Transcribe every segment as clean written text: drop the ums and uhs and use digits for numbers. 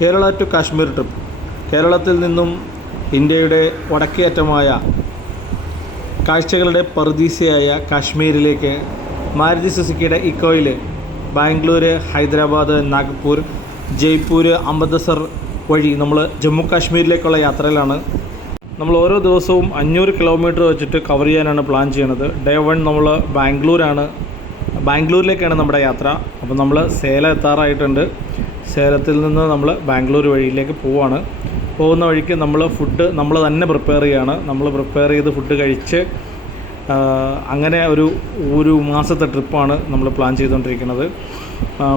Kerala to Kashmir trip. കേരളത്തിൽ നിന്നും ഇന്ത്യയുടെ വടക്കേ അറ്റമായ കാഴ്ചകളുടെ പറുദീസയായ കാശ്മീരിലേക്ക് മാരുതി സുസുക്കിയുടെ ഇക്കോയിൽ ബാംഗ്ലൂർ, ഹൈദരാബാദ്, നാഗ്പൂർ, ജയ്പൂർ, അമൃത്സർ വഴി നമ്മൾ ജമ്മു കാശ്മീരിലേക്കുള്ള യാത്രയിലാണ്. നമ്മൾ ഓരോ ദിവസവും 500 കിലോമീറ്റർ വെച്ചിട്ട് കവർ ചെയ്യാനാണ് പ്ലാൻ ചെയ്യുന്നത്. ഡേ 1 നമ്മൾ ബാംഗ്ലൂരിലേക്കാണ് നമ്മുടെ യാത്ര. അപ്പോൾ നമ്മൾ സേലം എത്താറായിട്ടുണ്ട്. സേലത്തിൽ നിന്ന് നമ്മൾ ബാംഗ്ലൂർ വഴിയിലേക്ക് പോവുകയാണ്. പോകുന്ന വഴിക്ക് നമ്മൾ ഫുഡ് നമ്മൾ തന്നെ പ്രിപ്പയർ ചെയ്യുകയാണ്. നമ്മൾ പ്രിപ്പയർ ചെയ്ത് ഫുഡ് കഴിച്ച് അങ്ങനെ ഒരു മാസത്തെ ട്രിപ്പാണ് നമ്മൾ പ്ലാൻ ചെയ്തുകൊണ്ടിരിക്കുന്നത്.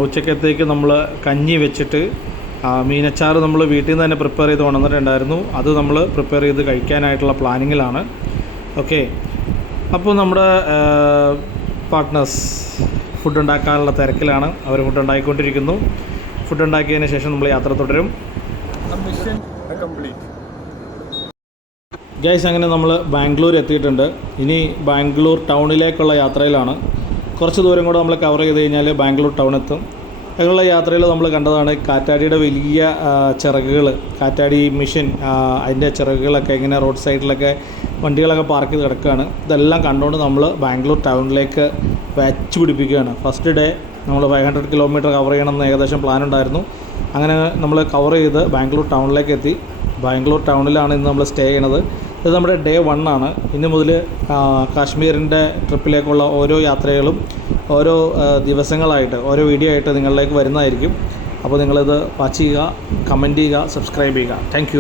ഉച്ചക്കത്തേക്ക് നമ്മൾ കഞ്ഞി വെച്ചിട്ട് മീനച്ചാറ് നമ്മൾ വീട്ടിൽ നിന്ന് തന്നെ പ്രിപ്പയർ ചെയ്ത് കൊണ്ടുവന്നിട്ടുണ്ടായിരുന്നു. അത് നമ്മൾ പ്രിപ്പയർ ചെയ്ത് കഴിക്കാനായിട്ടുള്ള പ്ലാനിങ്ങിലാണ്. ഓക്കെ, അപ്പോൾ നമ്മുടെ പാർട്ട്നേഴ്സ് ഫുഡ് ഉണ്ടാക്കാനുള്ള തിരക്കിലാണ്. അവർ ഫുഡ് ഉണ്ടാക്കിക്കൊണ്ടിരിക്കുന്നു. ഫുഡ് ഉണ്ടാക്കിയതിന് ശേഷം നമ്മൾ യാത്ര തുടരും. ഗൈസ്, അങ്ങനെ നമ്മൾ ബാംഗ്ലൂർ എത്തിയിട്ടുണ്ട്. ഇനി ബാംഗ്ലൂർ ടൗണിലേക്കുള്ള യാത്രയിലാണ്. കുറച്ച് ദൂരം കൂടെ നമ്മൾ കവർ ചെയ്ത് കഴിഞ്ഞാൽ ബാംഗ്ലൂർ ടൗൺ എത്തും. അങ്ങനെയുള്ള യാത്രയിൽ നമ്മൾ കണ്ടതാണ് കാറ്റാടിയുടെ വലിയ ചിറകുകൾ, കാറ്റാടി മിഷൻ, അതിൻ്റെ ചിറകുകളൊക്കെ ഇങ്ങനെ റോഡ് സൈഡിലൊക്കെ വണ്ടികളൊക്കെ പാർക്ക് ചെയ്ത് കിടക്കുകയാണ്. ഇതെല്ലാം കണ്ടുകൊണ്ട് നമ്മൾ ബാംഗ്ലൂർ ടൗണിലേക്ക് വച്ച് പിടിപ്പിക്കുകയാണ്. ഫസ്റ്റ് ഡേ നമ്മൾ 500 കിലോമീറ്റർ കവർ ചെയ്യണമെന്ന് ഏകദേശം പ്ലാൻ ഉണ്ടായിരുന്നു. അങ്ങനെ നമ്മൾ കവർ ചെയ്ത് ബാംഗ്ലൂർ ടൗണിലേക്ക് എത്തി. ബാംഗ്ലൂർ ടൗണിലാണ് ഇന്ന് നമ്മൾ സ്റ്റേ ചെയ്യണത്. ഇത് നമ്മുടെ ഡേ 1 ആണ്. ഇന്ന് മുതൽ കാശ്മീരിൻ്റെ ട്രിപ്പിലേക്കുള്ള ഓരോ യാത്രകളും ഓരോ ദിവസങ്ങളായിട്ട് ഓരോ വീഡിയോ ആയിട്ട് നിങ്ങളിലേക്ക് വരുന്നതായിരിക്കും. അപ്പോൾ നിങ്ങളിത് വാച്ച് ചെയ്യുക, കമൻറ്റ് ചെയ്യുക, സബ്സ്ക്രൈബ് ചെയ്യുക. താങ്ക്